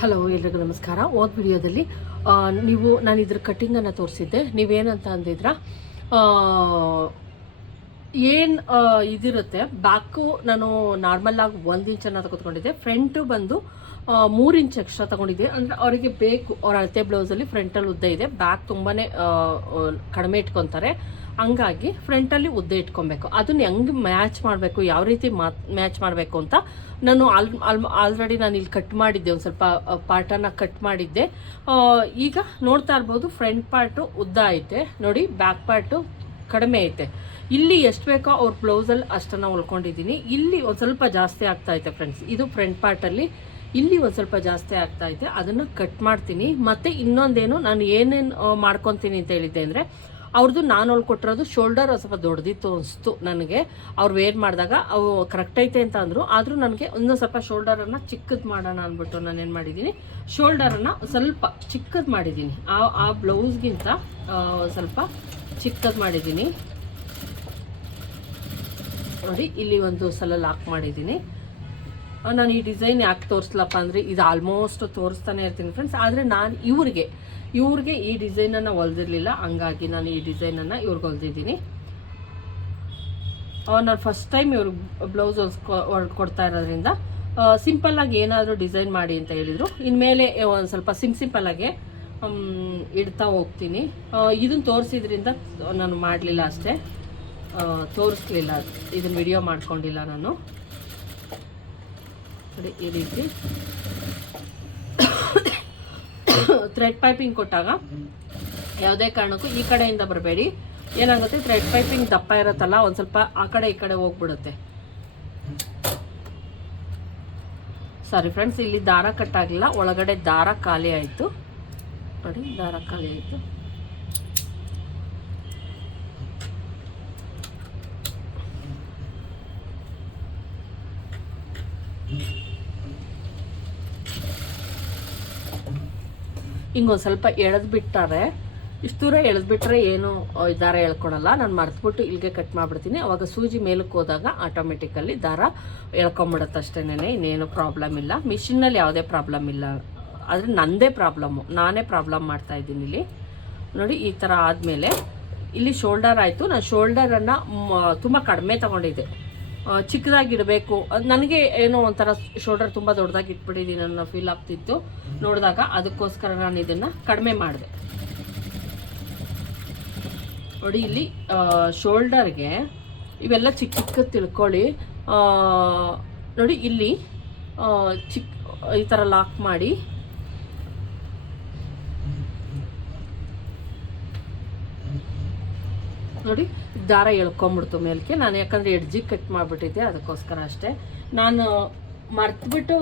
Hello ಎಲ್ರಿಗೂ ನಮಸ್ಕಾರ. ಓದ್ ವಿಡಿಯೋದಲ್ಲಿ ನೀವು, ನಾನು ಇದ್ರ ಕಟ್ಟಿಂಗನ್ನು ತೋರಿಸಿದ್ದೆ. ನೀವೇನಂತ ಅಂದಿದ್ರ ಏನು ಇದಿರುತ್ತೆ ಬ್ಯಾಕು ನಾನು ನಾರ್ಮಲ್ ಆಗಿ ಒಂದು ಇಂಚನ್ನು ತೆಗೆದುಕೊಂಡಿದ್ದೆ ಫ್ರಂಟು ಬಂದು ಮೂರು ಇಂಚ್ ಎಕ್ಸ್ಟ್ರಾ ತಗೊಂಡಿದ್ದೆ. ಅಂದರೆ ಅವರಿಗೆ ಬೇಕು. ಅವ್ರ ಅಳತೆ ಬ್ಲೌಸಲ್ಲಿ ಫ್ರಂಟಲ್ಲಿ ಉದ್ದ ಇದೆ. ಬ್ಯಾಕ್ ತುಂಬಾ ಕಡಿಮೆ ಇಟ್ಕೊತಾರೆ. ಹಂಗಾಗಿ ಫ್ರಂಟಲ್ಲಿ ಉದ್ದ ಇಟ್ಕೊಬೇಕು. ಅದನ್ನ ಹೆಂಗೆ ಮ್ಯಾಚ್ ಮಾಡಬೇಕು, ಯಾವ ರೀತಿ ಮ್ಯಾಚ್ ಮಾಡಬೇಕು ಅಂತ ನಾನು ಆಲ್ ಆಲ್ರೆಡಿ ನಾನು ಇಲ್ಲಿ ಕಟ್ ಮಾಡಿದ್ದೆ, ಒಂದು ಸ್ವಲ್ಪ ಪಾರ್ಟನ್ನ ಕಟ್ ಮಾಡಿದ್ದೆ. ಈಗ ನೋಡ್ತಾ ಇರ್ಬೋದು ಫ್ರಂಟ್ ಪಾರ್ಟು ಉದ್ದ ಐತೆ. ನೋಡಿ ಬ್ಯಾಕ್ ಪಾರ್ಟು ಕಡಿಮೆ ಐತೆ. ಇಲ್ಲಿ ಎಷ್ಟು ಬೇಕೋ ಅವ್ರ ಬ್ಲೌಸಲ್ಲಿ ಅಷ್ಟನ್ನು ಹೊಲ್ಕೊಂಡಿದ್ದೀನಿ. ಇಲ್ಲಿ ಒಂದು ಸ್ವಲ್ಪ ಜಾಸ್ತಿ ಆಗ್ತಾ ಐತೆ ಫ್ರೆಂಡ್ಸ್ ಇದು ಫ್ರಂಟ್ ಪಾರ್ಟಲ್ಲಿ ಇಲ್ಲಿ ಒಂದು ಸ್ವಲ್ಪ ಜಾಸ್ತಿ ಆಗ್ತಾ ಐತೆ. ಅದನ್ನು ಕಟ್ ಮಾಡ್ತೀನಿ. ಮತ್ತೆ ಇನ್ನೊಂದೇನು ನಾನು ಏನೇನು ಮಾಡ್ಕೊತೀನಿ ಅಂತ ಹೇಳಿದ್ದೆ ಅಂದರೆ ಅವ್ರದ್ದು ನಾನು ಹೊಲ್ಕೊಟ್ಟಿರೋದು ಶೋಲ್ಡರ್ ಸ್ವಲ್ಪ ದೊಡ್ಡದಿತ್ತು ಅನಿಸ್ತು ನನಗೆ. ಅವ್ರು ವೇರ್ ಮಾಡಿದಾಗ ಅವು ಕರೆಕ್ಟ್ ಐತೆ ಅಂತ ಅಂದರು. ಆದರೂ ನನಗೆ ಒಂದು ಸ್ವಲ್ಪ ಶೋಲ್ಡರನ್ನು ಚಿಕ್ಕದು ಮಾಡೋಣ ಅಂದ್ಬಿಟ್ಟು ನಾನು ಏನು ಮಾಡಿದ್ದೀನಿ ಶೋಲ್ಡರನ್ನು ಸ್ವಲ್ಪ ಚಿಕ್ಕದು ಮಾಡಿದ್ದೀನಿ. ಆ ಆ ಬ್ಲೌಸ್ಗಿಂತ ಸ್ವಲ್ಪ ಚಿಕ್ಕದು ಮಾಡಿದ್ದೀನಿ. ನೋಡಿ, ಇಲ್ಲಿ ಒಂದು ಸಲ ಲಾಕ್ ಮಾಡಿದ್ದೀನಿ. ನಾನು ಈ ಡಿಸೈನ್ ಯಾಕೆ ತೋರಿಸ್ಲಪ್ಪ ಅಂದರೆ ಇದು ಆಲ್ಮೋಸ್ಟ್ ತೋರಿಸ್ತಾನೆ ಇರ್ತೀನಿ ಫ್ರೆಂಡ್ಸ್ ಆದರೆ ನಾನು ಇವ್ರಿಗೆ ಇವ್ರಿಗೆ ಈ ಡಿಸೈನನ್ನು ಹೊಲ್ದಿರಲಿಲ್ಲ. ಹಂಗಾಗಿ ನಾನು ಈ ಡಿಸೈನನ್ನು ಇವ್ರಿಗೆ ಹೊಲ್ದಿದ್ದೀನಿ. ನಾನು ಫಸ್ಟ್ ಟೈಮ್ ಇವ್ರಿಗೆ ಬ್ಲೌಸ್ ಹೊಲ್ಕೊಡ್ತಾ ಇರೋದ್ರಿಂದ ಸಿಂಪಲ್ಲಾಗಿ ಏನಾದರೂ ಡಿಸೈನ್ ಮಾಡಿ ಅಂತ ಹೇಳಿದರು. ಇನ್ಮೇಲೆ ಒಂದು ಸ್ವಲ್ಪ ಸಿಂ ಸಿಂಪಲ್ ಆಗಿ ಇಡ್ತಾ ಹೋಗ್ತೀನಿ. ಇದನ್ನು ತೋರಿಸಿದ್ರಿಂದ ನಾನು ಮಾಡಲಿಲ್ಲ ಅಷ್ಟೇ. ತೋರಿಸ್ಲಿಲ್ಲ. ಇದನ್ನ ವಿಡಿಯೋ ಮಾಡ್ಕೊಂಡಿಲ್ಲ ನಾನು. ನೋಡಿ ಈ ರೀತಿ ಥ್ರೆಡ್ ಪೈಪಿಂಗ್ ಕೊಟ್ಟಾಗ ಯಾವುದೇ ಕಾರಣಕ್ಕೂ ಈ ಕಡೆಯಿಂದ ಬರಬೇಡಿ. ಏನಾಗುತ್ತೆ ಥ್ರೆಡ್ ಪೈಪಿಂಗ್ ದಪ್ಪ ಇರುತ್ತಲ್ಲ, ಒಂದು ಸ್ವಲ್ಪ ಆ ಕಡೆ ಈ ಕಡೆ ಹೋಗ್ಬಿಡುತ್ತೆ. ಸಾರಿ ಫ್ರೆಂಡ್ಸ್ ಇಲ್ಲಿ ದಾರ ಕಟ್ಟಾಗಿಲ್ಲ ಒಳಗಡೆ ದಾರ ಖಾಲಿ ಆಯಿತು. ನೋಡಿ, ದಾರ ಖಾಲಿ ಆಯಿತು. ಹಿಂಗೊಂದು ಸ್ವಲ್ಪ ಎಳೆದು ಬಿಟ್ಟಾರೆ ಇಷ್ಟು ದೂರ ಎಳೆದ್ಬಿಟ್ರೆ ಏನು ದಾರ ಎಳ್ಕೊಳಲ್ಲ. ನಾನು ಮರ್ತ್ಬಿಟ್ಟು ಇಲ್ಲಿಗೆ ಕಟ್ ಮಾಡಿಬಿಡ್ತೀನಿ. ಅವಾಗ ಸೂಜಿ ಮೇಲಕ್ಕೆ ಹೋದಾಗ ಆಟೋಮೆಟಿಕಲ್ಲಿ ದಾರ ಎಳ್ಕೊಂಬಿಡುತ್ತೆ ಅಷ್ಟೇನೆ ಇನ್ನೇನು ಪ್ರಾಬ್ಲಮ್ ಇಲ್ಲ. ಮಿಷಿನಲ್ಲಿ ಯಾವುದೇ ಪ್ರಾಬ್ಲಮ್ ಇಲ್ಲ. ಆದರೆ ನನ್ನದೇ ಪ್ರಾಬ್ಲಮ್ಮು ನಾನೇ ಪ್ರಾಬ್ಲಮ್ ಮಾಡ್ತಾ ಇದ್ದೀನಿ ಇಲ್ಲಿ. ನೋಡಿ, ಈ ಥರ ಆದಮೇಲೆ ಇಲ್ಲಿ ಶೋಲ್ಡರ್ ಆಯಿತು. ನಾನು ಶೋಲ್ಡರನ್ನು ತುಂಬ ಕಡಿಮೆ ತಗೊಂಡಿದ್ದೆ. ಆ, ಚಿಕ್ಕದಾಗಿ ನನಗೆ ಏನೋ ಒಂಥರ ಶೋಲ್ಡರ್ ತುಂಬ ದೊಡ್ಡದಾಗಿ ಇಟ್ಬಿಟ್ಟಿದ್ದೀನಿ ಅನ್ನೋ ಫೀಲ್ ಆಗ್ತಿತ್ತು. ನೋಡಿದಾಗ ಅದಕ್ಕೋಸ್ಕರ ನಾನು ಇದನ್ನು ಕಡಿಮೆ ಮಾಡಿದೆ. ನೋಡಿ ಇಲ್ಲಿ ಶೋಲ್ಡರ್ಗೆ ಇವೆಲ್ಲ ಚಿಕ್ಕ ಚಿಕ್ಕ ತಿಳ್ಕೊಳ್ಳಿ. ನೋಡಿ ಇಲ್ಲಿ ಚಿಕ್ಕ ಈ ಥರ ಲಾಕ್ ಮಾಡಿ. ನೋಡಿ ದಾರ ಎಳ್ಕೊಂಬಿಡ್ತು ಮೇಲ್ಕೆ. ನಾನು ಯಾಕಂದ್ರೆ ಎಡ್ಜಿಗೆ ಕಟ್ ಮಾಡಿಬಿಟ್ಟಿದ್ದೆ, ಅದಕ್ಕೋಸ್ಕರ ಅಷ್ಟೇ. ನಾನು ಮರ್ತ್ಬಿಟ್ಟು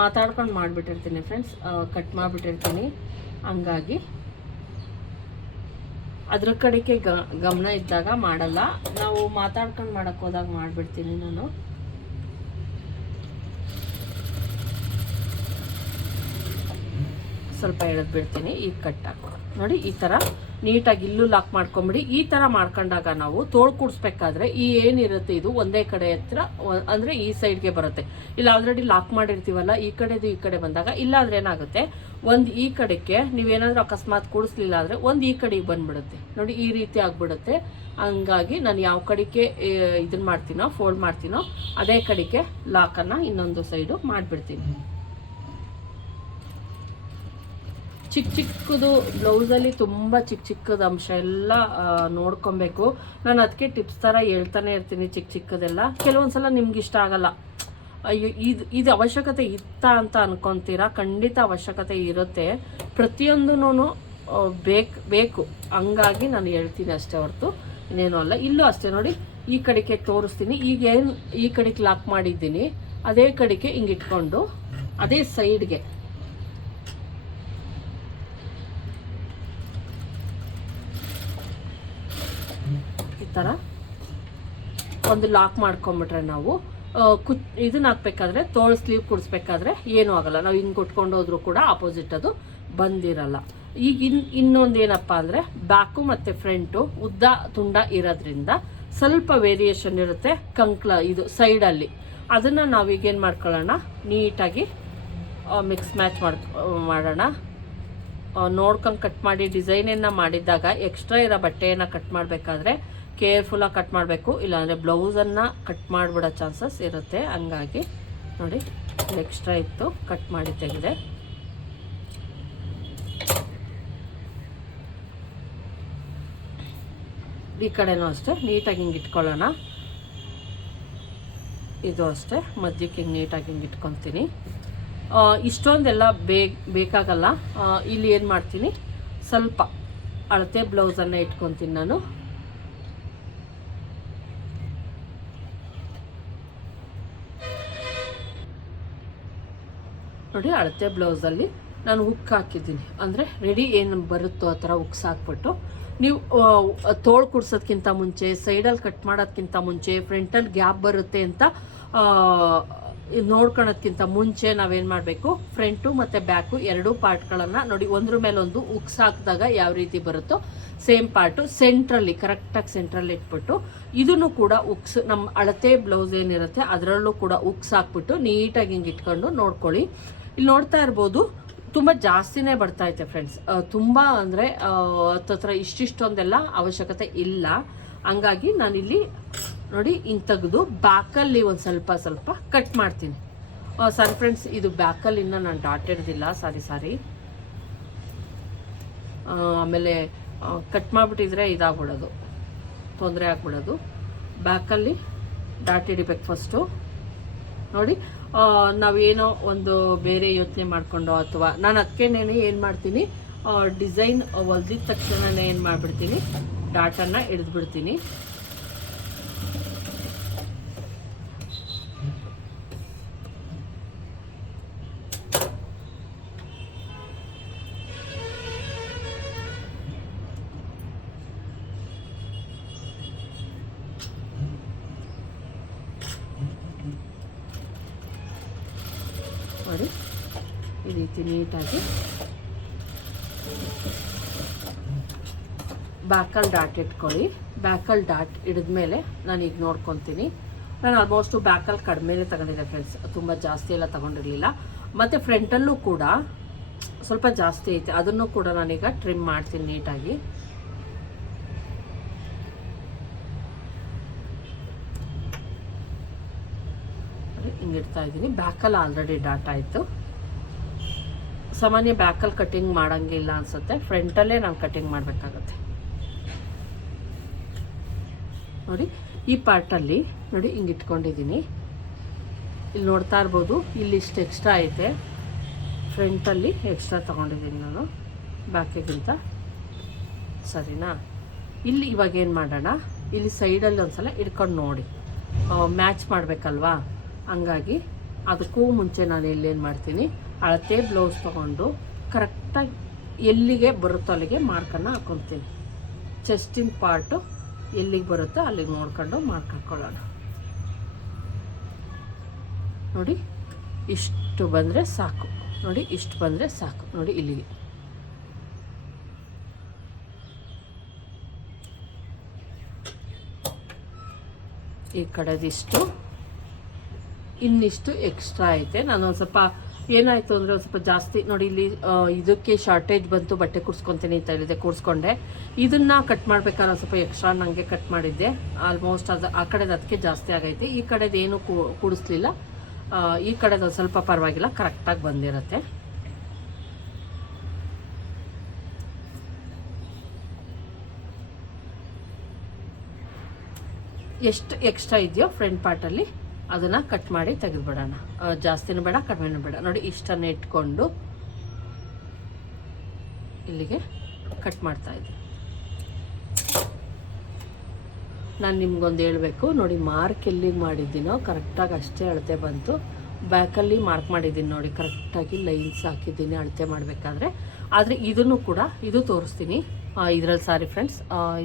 ಮಾತಾಡ್ಕೊಂಡು ಮಾಡಿಬಿಟ್ಟಿರ್ತೀನಿ ಫ್ರೆಂಡ್ಸ್ ಕಟ್ ಮಾಡಿಬಿಟ್ಟಿರ್ತೀನಿ. ಹಂಗಾಗಿ ಅದ್ರ ಕಡೆಗೆ ಗಮನ ಇದ್ದಾಗ ಮಾಡಲ್ಲ. ನಾವು ಮಾತಾಡ್ಕೊಂಡು ಮಾಡಕ್ಕೆ ಹೋದಾಗ ಮಾಡಿಬಿಡ್ತೀನಿ ನಾನು. ಸ್ವಲ್ಪ ಎಳೆದು ಬಿಡ್ತೀನಿ ಈಗ ಕಟ್ ಹಾಕೋ. ನೋಡಿ, ಈ ಥರ ನೀಟಾಗಿ ಇಲ್ಲೂ ಲಾಕ್ ಮಾಡ್ಕೊಂಬಿಡಿ. ಈ ಥರ ಮಾಡ್ಕೊಂಡಾಗ ನಾವು ತೋಳು ಕೂಡಿಸ್ಬೇಕಾದ್ರೆ ಈ ಏನಿರುತ್ತೆ ಇದು ಒಂದೇ ಕಡೆ ಹತ್ರ ಅಂದ್ರೆ ಈ ಸೈಡ್ಗೆ ಬರುತ್ತೆ. ಇಲ್ಲ ಆಲ್ರೆಡಿ ಲಾಕ್ ಮಾಡಿರ್ತೀವಲ್ಲ, ಈ ಕಡೆದು ಈ ಕಡೆ ಬಂದಾಗ, ಇಲ್ಲಾಂದ್ರೆ ಏನಾಗುತ್ತೆ? ಒಂದು ಈ ಕಡೆಗೆ ನೀವೇನಾದ್ರೂ ಅಕಸ್ಮಾತ್ ಕೂಡಿಸ್ಲಿಲ್ಲ ಅಂದ್ರೆ ಒಂದು ಈ ಕಡೆಗೆ ಬಂದ್ಬಿಡುತ್ತೆ. ನೋಡಿ, ಈ ರೀತಿ ಆಗ್ಬಿಡುತ್ತೆ. ಹಂಗಾಗಿ ನಾನು ಯಾವ ಕಡೆಗೆ ಇದನ್ನ ಮಾಡ್ತೀನೋ ಫೋಲ್ಡ್ ಮಾಡ್ತೀನೋ, ಅದೇ ಕಡೆಗೆ ಲಾಕನ್ನು ಇನ್ನೊಂದು ಸೈಡು ಮಾಡಿಬಿಡ್ತೀನಿ. ಚಿಕ್ಕ ಚಿಕ್ಕದು ಬ್ಲೌಸಲ್ಲಿ ತುಂಬ ಚಿಕ್ಕ ಚಿಕ್ಕದ ಅಂಶ ಎಲ್ಲ ನೋಡ್ಕೊಬೇಕು. ನಾನು ಅದಕ್ಕೆ ಟಿಪ್ಸ್ ಥರ ಹೇಳ್ತಾನೆ ಇರ್ತೀನಿ ಚಿಕ್ಕ ಚಿಕ್ಕದೆಲ್ಲ. ಕೆಲವೊಂದ್ಸಲ ನಿಮ್ಗೆ ಇಷ್ಟ ಆಗಲ್ಲ. ಅಯ್ಯೋ, ಇದು ಇದು ಅವಶ್ಯಕತೆ ಇತ್ತ ಅಂತ ಅನ್ಕೊಂತೀರಾ? ಖಂಡಿತ ಅವಶ್ಯಕತೆ ಇರುತ್ತೆ. ಪ್ರತಿಯೊಂದೂ ಬೇಕು ಬೇಕು. ಹಂಗಾಗಿ ನಾನು ಹೇಳ್ತೀನಿ ಅಷ್ಟೇ ಹೊರತು. ಇನ್ನೇನು ಅಲ್ಲ. ಇಲ್ಲೂ ಅಷ್ಟೇ ನೋಡಿ, ಈ ಕಡೆಗೆ ತೋರಿಸ್ತೀನಿ. ಈಗ ಏನು, ಈ ಕಡೆಗೆ ಲಾಕ್ ಮಾಡಿದ್ದೀನಿ. ಅದೇ ಕಡೆಗೆ ಹಿಂಗೆ ಇಟ್ಕೊಂಡು, ಅದೇ ಸೈಡ್ಗೆ ಈ ಥರ ಒಂದು ಲಾಕ್ ಮಾಡ್ಕೊಂಡ್ಬಿಟ್ರೆ ನಾವು ಕುಚ್ ಇದನ್ನ ಹಾಕ್ಬೇಕಾದ್ರೆ ತೋಳು ಸ್ಲೀವ್ ಕುಡಿಸ್ಬೇಕಾದ್ರೆ ಏನೂ ಆಗಲ್ಲ. ನಾವು ಹಿಂಗೆ ಕೊಟ್ಕೊಂಡು ಹೋದ್ರೂ ಕೂಡ ಆಪೋಸಿಟ್ ಅದು ಬಂದಿರಲ್ಲ. ಈಗ ಇನ್, ಇನ್ನೊಂದು ಏನಪ್ಪ ಅಂದರೆ ಬ್ಯಾಕು ಮತ್ತು ಫ್ರಂಟು ಉದ್ದ ತುಂಡ ಇರೋದ್ರಿಂದ ಸ್ವಲ್ಪ ವೇರಿಯೇಷನ್ ಇರುತ್ತೆ ಕಂಕ್ಲ ಇದು ಸೈಡಲ್ಲಿ ಅದನ್ನು ನಾವೀಗೇನು ಮಾಡ್ಕೊಳ್ಳೋಣ? ನೀಟಾಗಿ ಮಿಕ್ಸ್ ಮ್ಯಾಚ್ ಮಾಡ್ ಮಾಡೋಣ. ನೋಡ್ಕೊಂಡು ಕಟ್ ಮಾಡಿ ಡಿಸೈನನ್ನು ಮಾಡಿದ್ದಾಗ ಎಕ್ಸ್ಟ್ರಾ ಇರೋ ಬಟ್ಟೆಯನ್ನು ಕಟ್ ಮಾಡಬೇಕಾದ್ರೆ ಕೇರ್ಫುಲ್ಲಾಗಿ ಕಟ್ ಮಾಡಬೇಕು. ಇಲ್ಲಾಂದರೆ ಬ್ಲೌಸನ್ನು ಕಟ್ ಮಾಡಿಬಿಡೋ ಚಾನ್ಸಸ್ ಇರುತ್ತೆ. ಹಂಗಾಗಿ ನೋಡಿ ಎಕ್ಸ್ಟ್ರಾ ಇತ್ತು. ಕಟ್ ಮಾಡಿ ತೆಗೆದೆ. ಈ ಕಡೆನೂ ಅಷ್ಟೇ, ನೀಟಾಗಿ ಹಿಂಗೆ ಇಟ್ಕೊಳ್ಳೋಣ. ಇದು ಅಷ್ಟೇ, ಮಧ್ಯಕ್ಕೆ ಹಿಂಗೆ ನೀಟಾಗಿ ಹಿಂಗೆ ಇಟ್ಕೊತೀನಿ ಇಷ್ಟೊಂದೆಲ್ಲ ಬೇಕಾಗಲ್ಲ. ಇಲ್ಲಿ ಏನು ಮಾಡ್ತೀನಿ? ಸ್ವಲ್ಪ ಅಳತೆ ಬ್ಲೌಸನ್ನು ಇಟ್ಕೊತೀನಿ ನಾನು. ನೋಡಿ, ಅಳತೆ ಬ್ಲೌಸಲ್ಲಿ ನಾನು ಹುಕ್ ಹಾಕಿದ್ದೀನಿ. ಅಂದರೆ ರೆಡಿ ಏನು ಬರುತ್ತೋ ಆ ಥರ ಹುಕ್ಸ್ ಹಾಕ್ಬಿಟ್ಟು ನೀವು ತೋಳು ಕುಡ್ಸೋದ್ಕಿಂತ ಮುಂಚೆ ಸೈಡಲ್ಲಿ ಕಟ್ ಮಾಡೋದ್ಕಿಂತ ಮುಂಚೆ ಫ್ರಂಟಲ್ಲಿ ಗ್ಯಾಪ್ ಬರುತ್ತೆ ಅಂತ ನೋಡ್ಕೊಳೋದ್ಕಿಂತ ಮುಂಚೆ ನಾವೇನು ಮಾಡಬೇಕು? ಫ್ರಂಟು ಮತ್ತು ಬ್ಯಾಕು ಎರಡೂ ಪಾರ್ಟ್ಗಳನ್ನು ನೋಡಿ, ಒಂದ್ರ ಮೇಲೊಂದು ಉಕ್ಸ್ ಹಾಕಿದಾಗ ಯಾವ ರೀತಿ ಬರುತ್ತೋ ಸೇಮ್ ಪಾರ್ಟು ಸೆಂಟ್ರಲ್ಲಿ ಕರೆಕ್ಟಾಗಿ ಸೆಂಟ್ರಲ್ಲಿ ಇಟ್ಬಿಟ್ಟು, ಇದನ್ನು ಕೂಡ ಉಕ್ಸ್ ನಮ್ಮ ಅಳತೆ ಬ್ಲೌಸ್ ಏನಿರುತ್ತೆ, ಅದರಲ್ಲೂ ಕೂಡ ಉಕ್ಸ್ ಹಾಕ್ಬಿಟ್ಟು ನೀಟಾಗಿ ಹಿಂಗೆ ಇಟ್ಕೊಂಡು ನೋಡ್ಕೊಳ್ಳಿ. ಇಲ್ಲಿ ನೋಡ್ತಾ ಇರ್ಬೋದು, ತುಂಬ ಜಾಸ್ತಿನೇ ಬರ್ತಾ ಐತೆ ಫ್ರೆಂಡ್ಸ್ ತುಂಬ ಅಂದರೆ ಹತ್ತತ್ರ ಇಷ್ಟಿಷ್ಟೊಂದೆಲ್ಲ ಅವಶ್ಯಕತೆ ಇಲ್ಲ. ಹಂಗಾಗಿ ನಾನಿಲ್ಲಿ ನೋಡಿ, ಹಿಂಗೆ ತೆಗೆದು ಬ್ಯಾಕಲ್ಲಿ ಒಂದು ಸ್ವಲ್ಪ ಸ್ವಲ್ಪ ಕಟ್ ಮಾಡ್ತೀನಿ. ಸರ್ ಫ್ರೆಂಡ್ಸ್ ಇದು ಬ್ಯಾಕಲ್ಲಿ ಇನ್ನೂ ನಾನು ಡಾಟ್ ಹಿಡ್ದಿಲ್ಲ ಸಾರಿ ಸಾರಿ ಆಮೇಲೆ ಕಟ್ ಮಾಡಿಬಿಟ್ಟಿದ್ರೆ ಇದಾಗ್ಬಿಡೋದು. ತೊಂದರೆ ಆಗ್ಬಿಡೋದು. ಬ್ಯಾಕಲ್ಲಿ ಡಾಟ್ ಹಿಡಿಬೇಕು ಫಸ್ಟು ನೋಡಿ ನಾವೇನೋ ಒಂದು ಬೇರೆ ಯೋಚನೆ ಮಾಡಿಕೊಂಡು ಅಥವಾ ನಾನು ಅದಕ್ಕೇನೇನೆ ಏನು ಮಾಡ್ತೀನಿ? ಡಿಸೈನ್ ಹೊಲ್ದಿದ ತಕ್ಷಣನೇ ಏನು ಮಾಡಿಬಿಡ್ತೀನಿ? ಡಾಟನ್ನು ಹಿಡಿದ್ಬಿಡ್ತೀನಿ ಬ್ಯಾಕಲ್ಲಿ ಡಾಟ್ ಇಟ್ಕೊಳ್ಳಿ. ಬ್ಯಾಕಲ್ಲಿ ಡಾಟ್ ಹಿಡಿದ್ಮೇಲೆ ನಾನು ಈಗ ನೋಡ್ಕೊತೀನಿ. ನಾನು ಆಲ್ಮೋಸ್ಟು ಬ್ಯಾಕಲ್ ಕಡಿಮೆನೇ ತಗೊಂಡಿದ್ದೆ ಫ್ರೆಂಡ್ಸ್ ತುಂಬ ಜಾಸ್ತಿ ಎಲ್ಲ ತಗೊಂಡಿರಲಿಲ್ಲ. ಮತ್ತು ಫ್ರಂಟಲ್ಲೂ ಕೂಡ ಸ್ವಲ್ಪ ಜಾಸ್ತಿ ಐತೆ. ಅದನ್ನು ಕೂಡ ನಾನೀಗ ಟ್ರಿಮ್ ಮಾಡ್ತೀನಿ ನೀಟಾಗಿ. ಹಿಂಗೆ ಇಡ್ತಾ ಇದ್ದೀನಿ. ಬ್ಯಾಕಲ್ಲಿ ಆಲ್ರೆಡಿ ಡಾಟ್ ಆಯಿತು. ಸಾಮಾನ್ಯ ಬ್ಯಾಕಲ್ಲಿ ಕಟ್ಟಿಂಗ್ ಮಾಡಂಗಿಲ್ಲ ಅನ್ಸುತ್ತೆ. ಫ್ರಂಟಲ್ಲೇ ನಾನು ಕಟ್ಟಿಂಗ್ ಮಾಡಬೇಕಾಗತ್ತೆ. ನೋಡಿ, ಈ ಪಾರ್ಟಲ್ಲಿ ನೋಡಿ ಹಿಂಗೆ ಇಟ್ಕೊಂಡಿದ್ದೀನಿ. ಇಲ್ಲಿ ನೋಡ್ತಾ ಇರ್ಬೋದು, ಇಲ್ಲಿ ಇಷ್ಟು ಎಕ್ಸ್ಟ್ರಾ ಐತೆ. ಫ್ರಂಟಲ್ಲಿ ಎಕ್ಸ್ಟ್ರಾ ತೊಗೊಂಡಿದ್ದೀನಿ ನಾನು ಬಾಕಿಗಿಂತ ಸರಿನಾ? ಇಲ್ಲಿ ಇವಾಗ ಏನು ಮಾಡೋಣ? ಇಲ್ಲಿ ಸೈಡಲ್ಲಿ ಒಂದು ಸಲ ಇಟ್ಕೊಂಡು ನೋಡಿ. ಮ್ಯಾಚ್ ಮಾಡಬೇಕಲ್ವಾ? ಹಂಗಾಗಿ ಅದಕ್ಕೂ ಮುಂಚೆ ನಾನು ಇಲ್ಲೇನು ಮಾಡ್ತೀನಿ, ಅಳತೆ ಬ್ಲೌಸ್ ತೊಗೊಂಡು ಕರೆಕ್ಟಾಗಿ ಎಲ್ಲಿಗೆ ಬರುತ್ತೋ ಅಲ್ಲಿಗೆ ಮಾರ್ಕನ್ನು ಹಾಕೊತೀನಿ. ಚೆಸ್ಟಿನ ಪಾರ್ಟು ಎಲ್ಲಿಗೆ ಬರುತ್ತೋ ಅಲ್ಲಿಗೆ ನೋಡ್ಕೊಂಡು ಮಾಡ್ಕೊಳ್ಕೊಳ್ಳೋಣ ನೋಡಿ, ಇಷ್ಟು ಬಂದರೆ ಸಾಕು. ನೋಡಿ, ಇಷ್ಟು ಬಂದರೆ ಸಾಕು. ನೋಡಿ, ಇಲ್ಲಿಗೆ. ಈ ಕಡೆದಿಷ್ಟು. ಇನ್ನಿಷ್ಟು ಎಕ್ಸ್ಟ್ರಾ ಐತೆ. ನಾನು ಒಂದು ಸ್ವಲ್ಪ ಏನಾಯಿತು ಅಂದರೆ ಸ್ವಲ್ಪ ಜಾಸ್ತಿ, ನೋಡಿ ಇಲ್ಲಿ ಇದಕ್ಕೆ ಶಾರ್ಟೇಜ್ ಬಂತು, ಬಟ್ಟೆ ಕೂಡ್ಸ್ಕೊತೀನಿ ಅಂತ ಹೇಳಿದೆ ಕೂಡ್ಸ್ಕೊಂಡೆ ಇದನ್ನು ಕಟ್ ಮಾಡ್ಬೇಕಾದ್ರೆ ಸ್ವಲ್ಪ ಎಕ್ಸ್ಟ್ರಾ ನನಗೆ ಕಟ್ ಮಾಡಿದ್ದೆ. ಆಲ್ಮೋಸ್ಟ್ ಅದು, ಆ ಕಡೆದು ಅದಕ್ಕೆ ಜಾಸ್ತಿ ಆಗೈತೆ. ಈ ಕಡೆದು ಏನು ಕೂಡಿಸ್ಲಿಲ್ಲ. ಈ ಕಡೆದು ಸ್ವಲ್ಪ ಪರವಾಗಿಲ್ಲ ಕರೆಕ್ಟಾಗಿ ಬಂದಿರತ್ತೆ. ಎಷ್ಟು ಎಕ್ಸ್ಟ್ರಾ ಇದೆಯೋ ಫ್ರಂಟ್ ಪಾರ್ಟಲ್ಲಿ ಅದನ್ನು ಕಟ್ ಮಾಡಿ ತೆಗೆದುಬಿಡೋಣ. ಜಾಸ್ತಿನೂ ಬೇಡ, ಕಡಿಮೆನೂ ಬೇಡ. ನೋಡಿ, ಇಷ್ಟನ್ನು ಇಟ್ಕೊಂಡು ಇಲ್ಲಿಗೆ ಕಟ್ ಮಾಡ್ತಾ ಇದ್ದೀನಿ ನಾನು ನಿಮ್ಗೊಂದು ಹೇಳಬೇಕು. ನೋಡಿ ಮಾರ್ಕ್ ಎಲ್ಲಿಗೆ ಮಾಡಿದ್ದೀನೋ ಕರೆಕ್ಟಾಗಿ ಅಷ್ಟೇ ಅಳತೆ ಬಂತು. ಬ್ಯಾಕಲ್ಲಿ ಮಾರ್ಕ್ ಮಾಡಿದ್ದೀನಿ ನೋಡಿ ಕರೆಕ್ಟಾಗಿ ಲೈನ್ಸ್ ಹಾಕಿದ್ದೀನಿ, ಅಳತೆ ಮಾಡಬೇಕಾದ್ರೆ. ಆದರೆ ಇದನ್ನು ಕೂಡ, ಇದು ತೋರಿಸ್ತೀನಿ. ಇದರಲ್ಲಿ ಸಾರಿ ಫ್ರೆಂಡ್ಸ್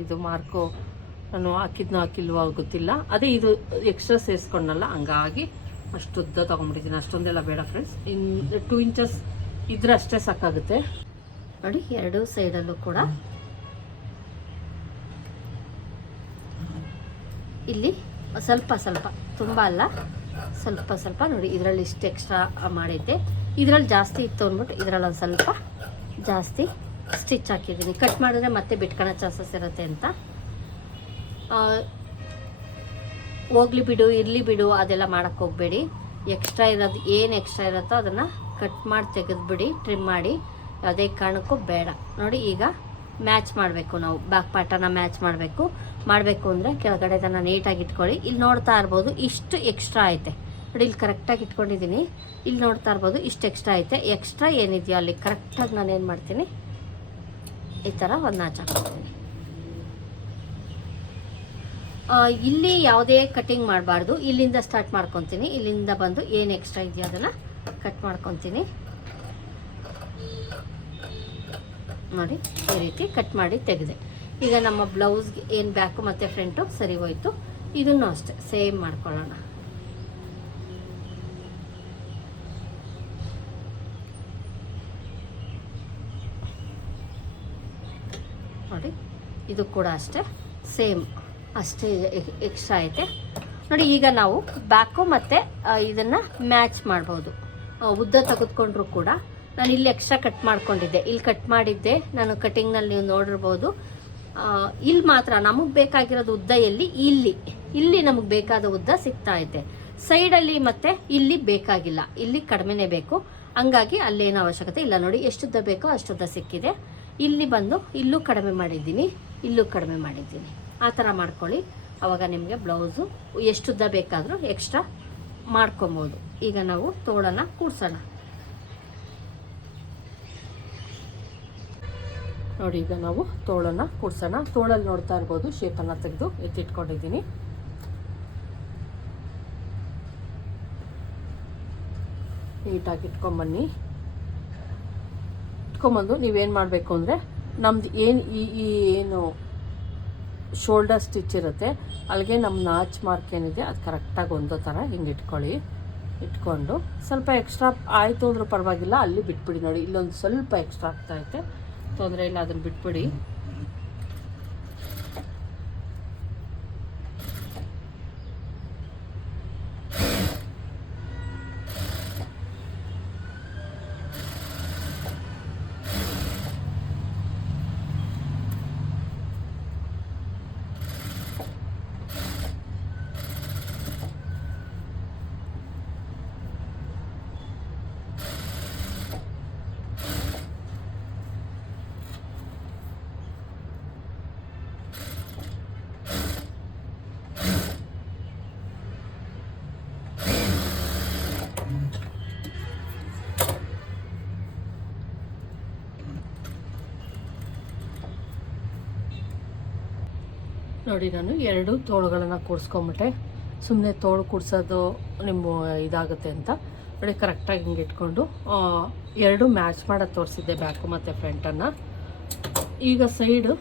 ಇದು ಮಾರ್ಕು ನಾನು ಹಾಕಿದ್ನೋ ಹಾಕಿಲ್ವೋ ಗೊತ್ತಿಲ್ಲ. ಅದೇ ಇದು ಎಕ್ಸ್ಟ್ರಾ ಸೇರಿಸ್ಕೊಂಡಲ್ಲ ಹಂಗಾಗಿ ಅಷ್ಟು ಉದ್ದ ತೊಗೊಂಡ್ಬಿಟ್ಟಿದ್ದೀನಿ. ಅಷ್ಟೊಂದೆಲ್ಲ ಬೇಡ ಫ್ರೆಂಡ್ಸ್ ಇನ್ನು ಟೂ ಇಂಚಸ್ ಇದ್ರೆ ಅಷ್ಟೇ ಸಾಕಾಗುತ್ತೆ. ನೋಡಿ ಎರಡು ಸೈಡಲ್ಲೂ ಕೂಡ. ಇಲ್ಲಿ ಸ್ವಲ್ಪ ಸ್ವಲ್ಪ ತುಂಬ ಅಲ್ಲ ಸ್ವಲ್ಪ ಸ್ವಲ್ಪ. ನೋಡಿ ಇದರಲ್ಲಿ ಇಷ್ಟು ಎಕ್ಸ್ಟ್ರಾ ಮಾಡೈತೆ ಇದರಲ್ಲಿ ಜಾಸ್ತಿ ಇತ್ತು ಅಂದ್ಬಿಟ್ಟು ಇದರಲ್ಲಿ ಒಂದು ಸ್ವಲ್ಪ ಜಾಸ್ತಿ ಸ್ಟಿಚ್ ಹಾಕಿದ್ದೀನಿ. ಕಟ್ ಮಾಡಿದ್ರೆ ಮತ್ತೆ ಬಿಟ್ಕೊಳೋ ಚಾನ್ಸಸ್ ಇರುತ್ತೆ ಅಂತ. ಹೋಗ್ಲಿ ಬಿಡು, ಇರಲಿ ಬಿಡು, ಅದೆಲ್ಲ ಮಾಡೋಕ್ಕೆ ಹೋಗಬೇಡಿ. ಎಕ್ಸ್ಟ್ರಾ ಇರೋದು ಏನು ಎಕ್ಸ್ಟ್ರಾ ಇರುತ್ತೋ ಅದನ್ನು ಕಟ್ ಮಾಡಿ ತೆಗೆದುಬಿಡಿ ಟ್ರಿಮ್ ಮಾಡಿ. ಯಾವುದೇ ಕಾರಣಕ್ಕೂ ಬೇಡ. ನೋಡಿ, ಈಗ ಮ್ಯಾಚ್ ಮಾಡಬೇಕು ನಾವು. ಬ್ಯಾಕ್ ಪಾರ್ಟನ್ನು ಮ್ಯಾಚ್ ಮಾಡಬೇಕು. ಮಾಡಬೇಕು ಅಂದರೆ ಕೆಳಗಡೆ ಅದನ್ನು ನೀಟಾಗಿ ಇಟ್ಕೊಳ್ಳಿ. ಇಲ್ಲಿ ನೋಡ್ತಾ ಇರ್ಬೋದು ಇಷ್ಟು ಎಕ್ಸ್ಟ್ರಾ ಐತೆ. ನೋಡಿ, ಇಲ್ಲಿ ಕರೆಕ್ಟಾಗಿ ಇಟ್ಕೊಂಡಿದ್ದೀನಿ ಇಲ್ಲಿ ನೋಡ್ತಾ ಇರ್ಬೋದು ಇಷ್ಟು ಎಕ್ಸ್ಟ್ರಾ ಐತೆ. ಎಕ್ಸ್ಟ್ರಾ ಏನಿದೆಯೋ ಅಲ್ಲಿ? ಕರೆಕ್ಟಾಗಿ ನಾನು ಏನು ಮಾಡ್ತೀನಿ? ಈ ಥರ ಒಂದು ನಾಚ್ ಇಲ್ಲಿ ಯಾವುದೇ ಕಟಿಂಗ್ ಮಾಡಬಾರ್ದು. ಇಲ್ಲಿಂದ ಸ್ಟಾರ್ಟ್ ಮಾಡ್ಕೊತೀನಿ. ಇಲ್ಲಿಂದ ಬಂದು ಏನು ಎಕ್ಸ್ಟ್ರಾ ಇದೆಯೋ ಅದನ್ನು ಕಟ್ ಮಾಡ್ಕೊತೀನಿ. ನೋಡಿ, ಈ ರೀತಿ ಕಟ್ ಮಾಡಿ ತೆಗೆದೆ. ಈಗ ನಮ್ಮ ಬ್ಲೌಸ್ಗೆ ಏನು ಬ್ಯಾಕು ಮತ್ತು ಫ್ರಂಟು ಸರಿ ಹೋಯಿತು. ಇದನ್ನು ಅಷ್ಟೆ ಸೇಮ್ ಮಾಡ್ಕೊಳ್ಳೋಣ. ನೋಡಿ, ಇದು ಕೂಡ ಅಷ್ಟೇ ಸೇಮ್ ಅಷ್ಟೇ ಎಕ್ಸ್ಟ್ರಾ ಐತೆ. ನೋಡಿ, ಈಗ ನಾವು ಬ್ಯಾಕು ಮತ್ತು ಇದನ್ನು ಮ್ಯಾಚ್ ಮಾಡ್ಬೋದು. ಉದ್ದ ತೆಗೆದುಕೊಂಡ್ರು ಕೂಡ ನಾನು ಇಲ್ಲಿ ಎಕ್ಸ್ಟ್ರಾ ಕಟ್ ಮಾಡ್ಕೊಂಡಿದ್ದೆ. ಇಲ್ಲಿ ಕಟ್ ಮಾಡಿದ್ದೆ. ನಾನು ಕಟಿಂಗ್ನಲ್ಲಿ ನೀವು ನೋಡಿರ್ಬೋದು. ಇಲ್ಲಿ ಮಾತ್ರ ನಮಗೆ ಬೇಕಾಗಿರೋದು ಉದ್ದ ಎಲ್ಲಿ? ಇಲ್ಲಿ. ಇಲ್ಲಿ ನಮಗೆ ಬೇಕಾದ ಉದ್ದ ಸಿಗ್ತಾ ಐತೆ. ಸೈಡಲ್ಲಿ ಮತ್ತೆ ಇಲ್ಲಿ ಬೇಕಾಗಿಲ್ಲ. ಇಲ್ಲಿ ಕಡಿಮೆನೇ ಬೇಕು. ಹಂಗಾಗಿ ಅಲ್ಲೇನು ಅವಶ್ಯಕತೆ ಇಲ್ಲ. ನೋಡಿ ಎಷ್ಟುದ್ದ ಬೇಕೋ ಅಷ್ಟುದ್ದ ಸಿಕ್ಕಿದೆ. ಇಲ್ಲಿ ಬಂದು ಇಲ್ಲೂ ಕಡಿಮೆ ಮಾಡಿದ್ದೀನಿ. ಇಲ್ಲೂ ಕಡಿಮೆ ಮಾಡಿದ್ದೀನಿ. ಆ ಥರ ಮಾಡ್ಕೊಳ್ಳಿ. ಅವಾಗ ನಿಮಗೆ ಬ್ಲೌಸು ಎಷ್ಟುದ್ದ ಬೇಕಾದರೂ ಎಕ್ಸ್ಟ್ರಾ ಮಾಡ್ಕೊಬೋದು. ಈಗ ನಾವು ತೋಳನ್ನು ಕೂಡ್ಸೋಣ. ನೋಡಿ, ಈಗ ನಾವು ತೋಳನ್ನ ಕೂಡ್ಸೋಣ. ತೋಳಲ್ಲಿ ನೋಡ್ತಾ ಇರ್ಬೋದು, ಶೇಪನ್ನು ತೆಗೆದು ಎತ್ತಿಟ್ಕೊಂಡಿದ್ದೀನಿ. ನೀಟಾಗಿ ಇಟ್ಕೊಂಬನ್ನಿ. ಇಟ್ಕೊಂಬಂದು ನೀವೇನು ಮಾಡಬೇಕು ಅಂದರೆ, ನಮ್ದು ಏನು ಈ ಏನು ಶೋಲ್ಡರ್ ಸ್ಟಿಚ್ ಇರುತ್ತೆ. ಅಲ್ಲಿಗೆ ನಮ್ಮ ನಾಚ್ ಮಾರ್ಕ್ ಏನಿದೆ ಅದು ಕರೆಕ್ಟಾಗಿ ಒಂದೋ ಥರ ಹಿಂಗೆ ಇಟ್ಕೊಳ್ಳಿ. ಇಟ್ಕೊಂಡು ಸ್ವಲ್ಪ ಎಕ್ಸ್ಟ್ರಾ ಆಯಿತು ಅಂದರೂ ಪರವಾಗಿಲ್ಲ, ಅಲ್ಲಿ ಬಿಟ್ಬಿಡಿ ನೋಡಿ. ಇಲ್ಲೊಂದು ಸ್ವಲ್ಪ ಎಕ್ಸ್ಟ್ರಾ ಆಗ್ತಾ ಐತೆ. ತೊಂದರೆ ಇಲ್ಲ ಅದನ್ನು ಬಿಟ್ಬಿಡಿ. ನೋಡಿ, ನಾನು ಎರಡು ತೋಳುಗಳನ್ನು ಕೂಡಿಸ್ಕೊಂಬಿಟ್ಟೆ. ಸುಮ್ಮನೆ ತೋಳು ಕೂಡ್ಸೋದು ನಿಮ್ಮ ಇದಾಗುತ್ತೆ ಅಂತ. ನೋಡಿ ಕರೆಕ್ಟಾಗಿ ಹಿಂಗೆ ಇಟ್ಕೊಂಡು ಎರಡು ಮ್ಯಾಚ್ ಮಾಡೋದು ತೋರಿಸಿದ್ದೆ ಬ್ಯಾಕು ಮತ್ತು ಫ್ರಂಟನ್ನು ಈಗ ಸೈಡು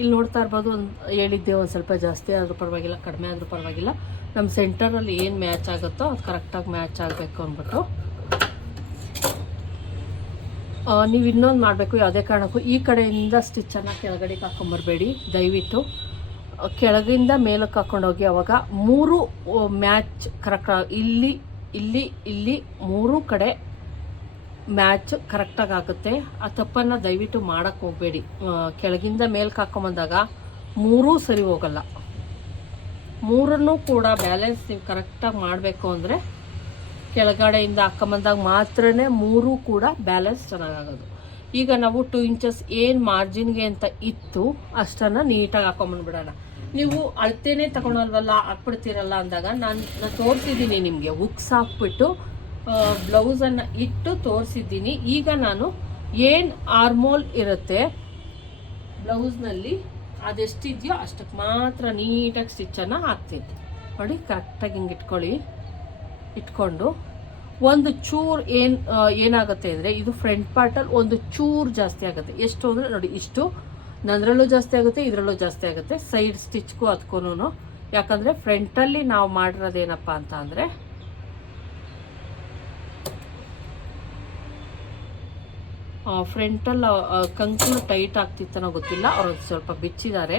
ಇಲ್ಲಿ ನೋಡ್ತಾ ಇರ್ಬೋದು, ಒಂದು ಹೇಳಿದ್ದೆ ಒಂದು ಸ್ವಲ್ಪ ಜಾಸ್ತಿ ಆದರೂ ಪರವಾಗಿಲ್ಲ, ಕಡಿಮೆ ಆದರೂ ಪರವಾಗಿಲ್ಲ. ನಮ್ಮ ಸೆಂಟರಲ್ಲಿ ಏನು ಮ್ಯಾಚ್ ಆಗುತ್ತೋ ಅದು ಕರೆಕ್ಟಾಗಿ ಮ್ಯಾಚ್ ಆಗಬೇಕು ಅಂದ್ಬಿಟ್ಟು. ನೀವು ಇನ್ನೊಂದು ಮಾಡಬೇಕು, ಯಾವುದೇ ಕಾರಣಕ್ಕೂ ಈ ಕಡೆಯಿಂದ ಸ್ಟಿಚ್ಚನ್ನು ಕೆಳಗಡೆಗೆ ಹಾಕೊಂಬರ್ಬೇಡಿ. ದಯವಿಟ್ಟು ಕೆಳಗಿಂದ ಮೇಲಕ್ಕೆ ಹಾಕೊಂಡೋಗಿ ಅವಾಗ ಮೂರು ಮ್ಯಾಚ್ ಕರೆಕ್ಟ್ ಇಲ್ಲಿ ಇಲ್ಲಿ ಇಲ್ಲಿ ಮೂರು ಕಡೆ ಮ್ಯಾಚ್ ಕರೆಕ್ಟಾಗಿ ಆಗುತ್ತೆ. ಆ ತಪ್ಪನ್ನು ದಯವಿಟ್ಟು ಮಾಡೋಕ್ಕೆ ಹೋಗಬೇಡಿ. ಕೆಳಗಿಂದ ಮೇಲ್ಗೆ ಹಾಕೊಂಬಂದಾಗ ಮೂರೂ ಸರಿ ಹೋಗಲ್ಲ. ಮೂರನ್ನು ಕೂಡ ಬ್ಯಾಲೆನ್ಸ್ ನೀವು ಕರೆಕ್ಟಾಗಿ ಮಾಡಬೇಕು ಅಂದರೆ ಕೆಳಗಡೆಯಿಂದ ಹಾಕೊಂಬಂದಾಗ ಮಾತ್ರ ಮೂರು ಕೂಡ ಬ್ಯಾಲೆನ್ಸ್ ಚೆನ್ನಾಗಾಗೋದು ಈಗ ನಾವು ಟೂ ಇಂಚಸ್ ಏನು ಮಾರ್ಜಿನ್ಗೆ ಅಂತ ಇತ್ತು, ಅಷ್ಟನ್ನು ನೀಟಾಗಿ ಹಾಕೊಂಬಂದ್ಬಿಡೋಣ ನೀವು ಅಳತೆನೇ ತಗೊಳಲ್ವಲ್ಲ ಹಾಕ್ಬಿಡ್ತೀರಲ್ಲ ಅಂದಾಗ ನಾನು ನಾನು ತೋರಿಸಿದ್ದೀನಿ ನಿಮಗೆ ಉಕ್ಸ್ ಹಾಕ್ಬಿಟ್ಟು ಬ್ಲೌಸನ್ನು ಇಟ್ಟು ತೋರಿಸಿದ್ದೀನಿ. ಈಗ ನಾನು ಏನು ಆರ್ಮೋಲ್ ಇರುತ್ತೆ ಬ್ಲೌಸ್ನಲ್ಲಿ ಅದೆಷ್ಟಿದೆಯೋ ಅಷ್ಟಕ್ಕೆ ಮಾತ್ರ ನೀಟಾಗಿ ಸ್ಟಿಚ್ಚನ್ನು ಹಾಕ್ತೀನಿ ನೋಡಿ, ಕರೆಕ್ಟಾಗಿ ಹಿಂಗೆ ಇಟ್ಕೊಳ್ಳಿ. ಇಟ್ಕೊಂಡು ಒಂದು ಚೂರು ಏನು ಏನಾಗುತ್ತೆ ಅಂದರೆ ಇದು ಫ್ರಂಟ್ ಪಾರ್ಟಲ್ಲಿ ಒಂದು ಚೂರು ಜಾಸ್ತಿ ಆಗುತ್ತೆ. ಎಷ್ಟು ಅಂದರೆ ನೋಡಿ, ಇಷ್ಟು ನಂದ್ರಲ್ಲೂ ಜಾಸ್ತಿ ಆಗುತ್ತೆ, ಇದರಲ್ಲೂ ಜಾಸ್ತಿ ಆಗುತ್ತೆ. ಸೈಡ್ ಸ್ಟಿಚ್ಗೂ ಅದಕ್ಕೂ ಯಾಕಂದರೆ ಫ್ರಂಟಲ್ಲಿ ನಾವು ಮಾಡಿರೋದೇನಪ್ಪ ಅಂತ ಅಂದರೆ ಫ್ರಂಟಲ್ಲಿ ಕಂಕುಲು ಟೈಟ್ ಆಗ್ತಿತ್ತನೋ ಗೊತ್ತಿಲ್ಲ. ಅವ್ರು ಸ್ವಲ್ಪ ಬಿಚ್ಚಿದ್ದಾರೆ.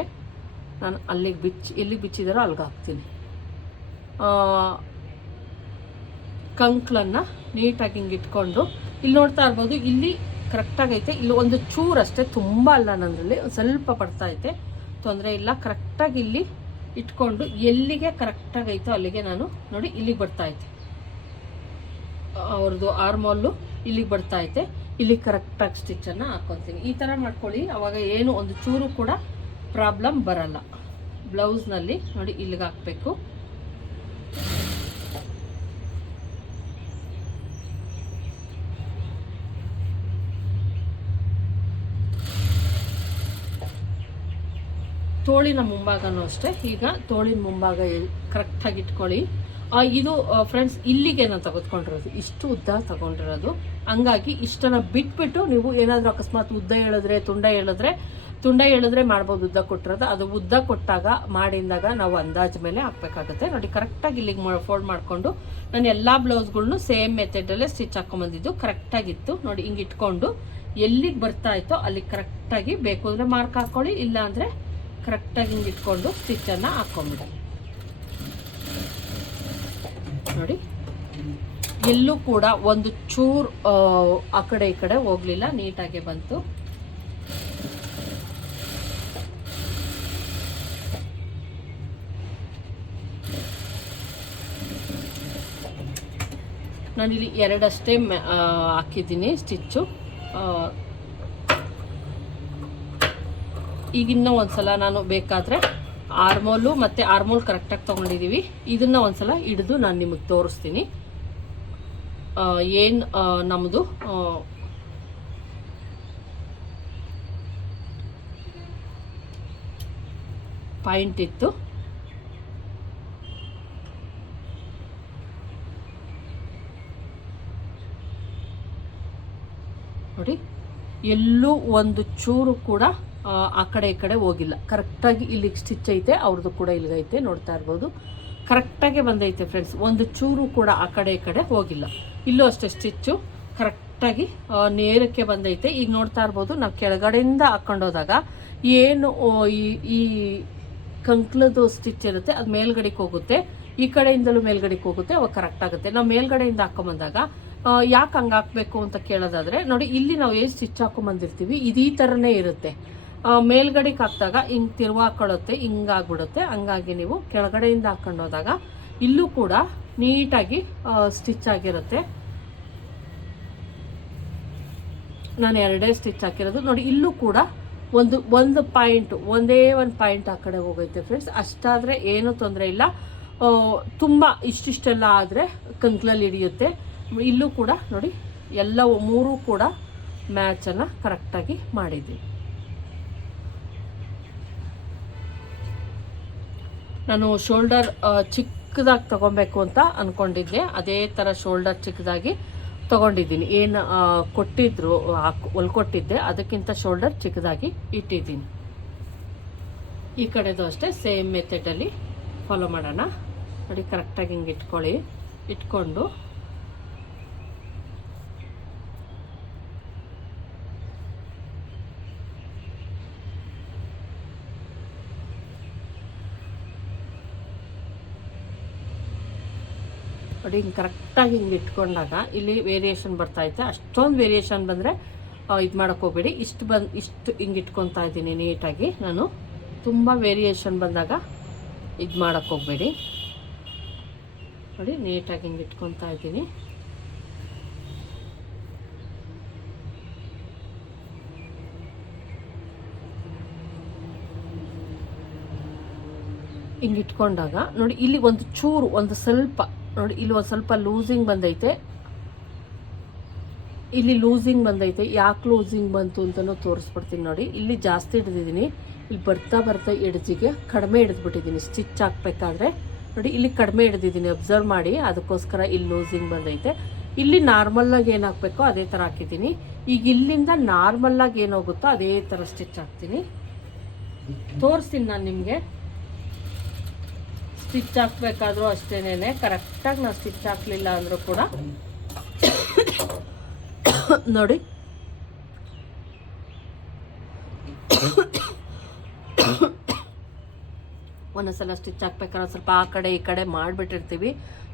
ನಾನು ಅಲ್ಲಿಗೆ ಬಿಚ್ಚಿ ಎಲ್ಲಿಗೆ ಬಿಚ್ಚಿದಾರೋ ಅಲ್ಲಿಗೆ ಹಾಕ್ತೀನಿ. ಕಂಕ್ಳನ್ನು ನೀಟಾಗಿ ಹಿಂಗೆ ಇಟ್ಕೊಂಡು ಇಲ್ಲಿ ನೋಡ್ತಾ ಇರ್ಬೋದು, ಇಲ್ಲಿ ಕರೆಕ್ಟಾಗೈತೆ ಇಲ್ಲಿ ಒಂದು ಚೂರು ಅಷ್ಟೇ, ತುಂಬ ಅಲ್ಲ ನನ್ನಲ್ಲಿ ಒಂದು ಸ್ವಲ್ಪ ಪಡ್ತಾ ಐತೆ. ತೊಂದರೆ ಇಲ್ಲ. ಕರೆಕ್ಟಾಗಿ ಇಲ್ಲಿ ಇಟ್ಕೊಂಡು ಎಲ್ಲಿಗೆ ಕರೆಕ್ಟಾಗೈತೋ ಅಲ್ಲಿಗೆ ನಾನು ನೋಡಿ ಇಲ್ಲಿಗೆ ಬರ್ತಾ ಐತೆ. ಅವ್ರದ್ದು ಆರ್ಮೋಲ್ಲು ಇಲ್ಲಿಗೆ ಬರ್ತಾ ಐತೆ. ಇಲ್ಲಿ ಕರೆಕ್ಟಾಗಿ ಸ್ಟಿಚ್ಚನ್ನು ಹಾಕ್ಕೊತೀನಿ ಈ ಥರ ಮಾಡ್ಕೊಳ್ಳಿ. ಅವಾಗ ಏನು ಒಂದು ಚೂರು ಕೂಡ ಪ್ರಾಬ್ಲಮ್ ಬರಲ್ಲ. ಬ್ಲೌಸ್ನಲ್ಲಿ ನೋಡಿ ಇಲ್ಲಿಗೆ ಹಾಕಬೇಕು. ತೋಳಿನ ಮುಂಭಾಗನೂ ಅಷ್ಟೇ. ಈಗ ತೋಳಿನ ಮುಂಭಾಗ ಕರೆಕ್ಟಾಗಿ ಇಟ್ಕೊಳ್ಳಿ. ಇದು ಫ್ರೆಂಡ್ಸ್ ಇಲ್ಲಿಗೆ ನಾನು ತೆಗೆದುಕೊಂಡಿರೋದು. ಇಷ್ಟು ಉದ್ದ ತಗೊಂಡಿರೋದು. ಹಂಗಾಗಿ ಇಷ್ಟನ್ನ ಬಿಟ್ಬಿಟ್ಟು ನೀವು ಏನಾದರೂ ಅಕಸ್ಮಾತ್ ಉದ್ದ ಹೇಳಿದ್ರೆ, ತುಂಡ ಹೇಳಿದ್ರೆ ತುಂಡ ಹೇಳಿದ್ರೆ ಮಾಡ್ಬೋದು ಉದ್ದ ಕೊಟ್ಟಿರೋದು. ಅದು ಉದ್ದ ಕೊಟ್ಟಾಗ ಮಾಡಿದಾಗ ನಾವು ಅಂದಾಜು ಮೇಲೆ ಹಾಕ್ಬೇಕಾಗುತ್ತೆ. ನೋಡಿ ಕರೆಕ್ಟಾಗಿ ಇಲ್ಲಿಗೆ ಫೋಲ್ಡ್ ಮಾಡಿಕೊಂಡು ನಾನು ಎಲ್ಲ ಬ್ಲೌಸ್ಗಳ್ನು ಸೇಮ್ ಮೆಥಡಲ್ಲೇ ಸ್ಟಿಚ್ ಹಾಕೊಂಬಂದಿದ್ದು. ಕರೆಕ್ಟಾಗಿತ್ತು ನೋಡಿ, ಹಿಂಗೆ ಇಟ್ಕೊಂಡು ಎಲ್ಲಿಗೆ ಬರ್ತಾ ಇತ್ತೋ ಅಲ್ಲಿಗೆ ಕರೆಕ್ಟಾಗಿ ಬೇಕು ಅಂದರೆ ಮಾರ್ಕ್ ಹಾಕ್ಕೊಳ್ಳಿ ಇಲ್ಲ ಅಂದರೆ ಕರೆಕ್ಟಾಗಿ ಹಿಂಗೆ ಇಟ್ಕೊಂಡು ಸ್ಟಿಚ್ಚನ್ನು ಹಾಕ್ಕೊಂಬಿಡಿ. ನೋಡಿ. ಎಲ್ಲೂ ಕೂಡ ಒಂದು ಚೂರು ಆ, ಕಡೆ ಈ ಕಡೆ ಹೋಗಲಿಲ್ಲ ನೀಟಾಗೆ ಬಂತು. ನಾನಿಲ್ಲಿ ಎರಡಷ್ಟೇ ಹಾಕಿದ್ದೀನಿ ಸ್ಟಿಚ್ಚು ಈಗಿನ್ನ ಒಂದ್ಸಲ ನಾನು ಬೇಕಾದರೆ ಆರ್ಮೋಲು ಮತ್ತು ಆರ್ಮೋಲ್ ಕರೆಕ್ಟಾಗಿ ತಗೊಂಡಿದೀವಿ. ಇದನ್ನ ಒಂದ್ಸಲ ಹಿಡಿದು ನಾನು ನಿಮಗೆ ತೋರಿಸ್ತೀನಿ. ಏನು ನಮ್ಮದು ಪಾಯಿಂಟ್ ಇತ್ತು. ನೋಡಿ, ಎಲ್ಲೂ ಒಂದು ಚೂರು ಕೂಡ ಆ, ಕಡೆ ಈ ಕಡೆ ಹೋಗಿಲ್ಲ. ಕರೆಕ್ಟಾಗಿ ಇಲ್ಲಿಗೆ ಸ್ಟಿಚ್ ಐತೆ ಅವ್ರದ್ದು ಕೂಡ ಇಲ್ಲಿಗೈತೆ ನೋಡ್ತಾ ಇರ್ಬೋದು. ಕರೆಕ್ಟಾಗೆ ಬಂದೈತೆ ಫ್ರೆಂಡ್ಸ್ ಒಂದು ಚೂರು ಕೂಡ ಆ ಕಡೆ ಈ ಕಡೆ ಹೋಗಿಲ್ಲ. ಇಲ್ಲೂ ಅಷ್ಟೇ ಸ್ಟಿಚ್ಚು ಕರೆಕ್ಟಾಗಿ ನೇರಕ್ಕೆ ಬಂದೈತೆ. ಈಗ ನೋಡ್ತಾ ಇರ್ಬೋದು ನಾವು ಕೆಳಗಡೆಯಿಂದ ಹಾಕೊಂಡೋದಾಗ ಏನು ಈ ಈ ಕಂಕ್ಲದ್ದು ಸ್ಟಿಚ್ ಇರುತ್ತೆ ಅದು ಮೇಲ್ಗಡೆಗೆ ಹೋಗುತ್ತೆ. ಈ ಕಡೆಯಿಂದಲೂ ಮೇಲ್ಗಡೆಗೆ ಹೋಗುತ್ತೆ ಅವಾಗ ಕರೆಕ್ಟ್ ಆಗುತ್ತೆ. ನಾವು ಮೇಲ್ಗಡೆಯಿಂದ ಹಾಕೊಂಬಂದಾಗ ಯಾಕೆ ಹಂಗೆ ಹಾಕಬೇಕು ಅಂತ ಕೇಳೋದಾದರೆ ನೋಡಿ ಇಲ್ಲಿ ನಾವು ಏನು ಸ್ಟಿಚ್ ಹಾಕೊಂಬಂದಿರ್ತೀವಿ ಇದು ಈ ಥರನೇ ಇರುತ್ತೆ. ಮೇಲ್ಗಡೆಗೆ ಹಾಕಿದಾಗ ಹಿಂಗೆ ತಿರುವಾಕೊಳ್ಳುತ್ತೆ, ಹಿಂಗಾಗ್ಬಿಡುತ್ತೆ. ಹಂಗಾಗಿ ನೀವು ಕೆಳಗಡೆಯಿಂದ ಹಾಕೊಂಡು ಹೋದಾಗ ಇಲ್ಲೂ ಕೂಡ ನೀಟಾಗಿ ಸ್ಟಿಚ್ ಆಗಿರುತ್ತೆ. ನಾನು ಎರಡೇ ಸ್ಟಿಚ್ ಹಾಕಿರೋದು. ನೋಡಿ, ಇಲ್ಲೂ ಕೂಡ ಒಂದು ಒಂದು ಪಾಯಿಂಟ್ ಒಂದೇ ಒಂದು ಪಾಯಿಂಟ್ ಆ ಕಡೆ ಹೋಗೈತೆ ಫ್ರೆಂಡ್ಸ್ ಅಷ್ಟಾದರೆ ಏನೂ ತೊಂದರೆ ಇಲ್ಲ. ತುಂಬ ಇಷ್ಟಿಷ್ಟೆಲ್ಲ ಆದರೆ ಕಂಕ್ಲಲ್ಲಿ ಹಿಡಿಯುತ್ತೆ. ಇಲ್ಲೂ ಕೂಡ ನೋಡಿ, ಎಲ್ಲ ಮೂರೂ ಕೂಡ ಮ್ಯಾಚನ್ನು ಕರೆಕ್ಟಾಗಿ ಮಾಡಿದ್ದೀವಿ. ನಾನು ಶೋಲ್ಡರ್ ಚಿಕ್ಕದಾಗಿ ತಗೊಬೇಕು ಅಂತ ಅಂದ್ಕೊಂಡಿದ್ದೆ ಅದೇ ಥರ ಶೋಲ್ಡರ್ ಚಿಕ್ಕದಾಗಿ ತಗೊಂಡಿದ್ದೀನಿ. ಏನು ಕೊಟ್ಟಿದ್ರು ಹೊಲ್ಕೊಟ್ಟಿದ್ದೆ ಅದಕ್ಕಿಂತ ಶೋಲ್ಡರ್ ಚಿಕ್ಕದಾಗಿ ಇಟ್ಟಿದ್ದೀನಿ. ಈ ಕಡೆದು ಅಷ್ಟೇ ಸೇಮ್ ಮೆಥಡಲ್ಲಿ ಫಾಲೋ ಮಾಡೋಣ. ನೋಡಿ ಕರೆಕ್ಟಾಗಿ ಹಿಂಗೆ ಇಟ್ಕೊಳ್ಳಿ. ಇಟ್ಕೊಂಡು ನೋಡಿ, ಹಿಂಗೆ ಕರೆಕ್ಟಾಗಿ ಹಿಂಗೆ ಇಟ್ಕೊಂಡಾಗ ಇಲ್ಲಿ ವೇರಿಯೇಷನ್ ಬರ್ತಾ ಐತೆ ಅಷ್ಟೊಂದು ವೇರಿಯೇಷನ್ ಬಂದರೆ ಇದು ಮಾಡೋಕ್ಕೆ ಹೋಗಬೇಡಿ. ಇಷ್ಟು ಬಂದು, ಇಷ್ಟು ಹಿಂಗೆ ಇಟ್ಕೊತಾ ಇದ್ದೀನಿ ನೀಟಾಗಿ. ನಾನು ತುಂಬ ವೇರಿಯೇಷನ್ ಬಂದಾಗ ಇದು ಮಾಡೋಕ್ಕೆ ಹೋಗಬೇಡಿ. ನೋಡಿ, ನೀಟಾಗಿ ಹಿಂಗೆ ಇಟ್ಕೊತಾ ಇದ್ದೀನಿ. ಹಿಂಗೆ ಇಟ್ಕೊಂಡಾಗ, ನೋಡಿ, ಇಲ್ಲಿ ಒಂದು ಚೂರು, ಒಂದು ಸ್ವಲ್ಪ ನೋಡಿ, ಇಲ್ಲಿ ಒಂದು ಸ್ವಲ್ಪ ಲೂಸಿಂಗ್ ಬಂದೈತೆ. ಇಲ್ಲಿ ಲೂಸಿಂಗ್ ಬಂದೈತೆ. ಯಾಕೆ ಲೂಸಿಂಗ್ ಬಂತು ಅಂತಲೂ ತೋರಿಸ್ಬಿಡ್ತೀನಿ ನೋಡಿ. ಇಲ್ಲಿ ಜಾಸ್ತಿ ಹಿಡಿದಿದ್ದೀನಿ. ಇಲ್ಲಿ ಬರ್ತಾ ಬರ್ತಾ ಎಡ್ಜಿಗೆ ಕಡಿಮೆ ಹಿಡಿದ್ಬಿಟ್ಟಿದ್ದೀನಿ. ಸ್ಟಿಚ್ ಹಾಕ್ಬೇಕಾದ್ರೆ. ನೋಡಿ, ಇಲ್ಲಿ ಕಡಿಮೆ ಹಿಡಿದಿದ್ದೀನಿ. ಅಬ್ಸರ್ವ್ ಮಾಡಿ. ಅದಕ್ಕೋಸ್ಕರ ಇಲ್ಲಿ ಲೂಸಿಂಗ್ ಬಂದೈತೆ. ಇಲ್ಲಿ ನಾರ್ಮಲ್ಲಾಗಿ ಏನು ಹಾಕಬೇಕೋ ಅದೇ ಥರ ಹಾಕಿದ್ದೀನಿ. ಈಗ ಇಲ್ಲಿಂದ ನಾರ್ಮಲ್ಲಾಗಿ ಏನಾಗುತ್ತೋ ಅದೇ ಥರ ಸ್ಟಿಚ್ ಹಾಕ್ತೀನಿ. ತೋರಿಸ್ತೀನಿ ನಾನು ನಿಮಗೆ. ಸ್ಟಿಚ್ ಹಾಕ್ಬೇಕಾದ್ರೂ ಅಷ್ಟೇನೆ ಕರೆಕ್ಟಾಗಿ ನಾವು ಸ್ಟಿಚ್ ಹಾಕ್ಲಿಲ್ಲ ಅಂದರೂ ಕೂಡ. ನೋಡಿ. ಒಂದೊಂದ್ಸಲ ಸ್ಟಿಚ್ ಹಾಕ್ಬೇಕಾದ್ರೆ ಸ್ವಲ್ಪ ಆ ಕಡೆ ಈ ಕಡೆ ಮಾಡಿಬಿಟ್ಟಿರ್ತೀವಿ.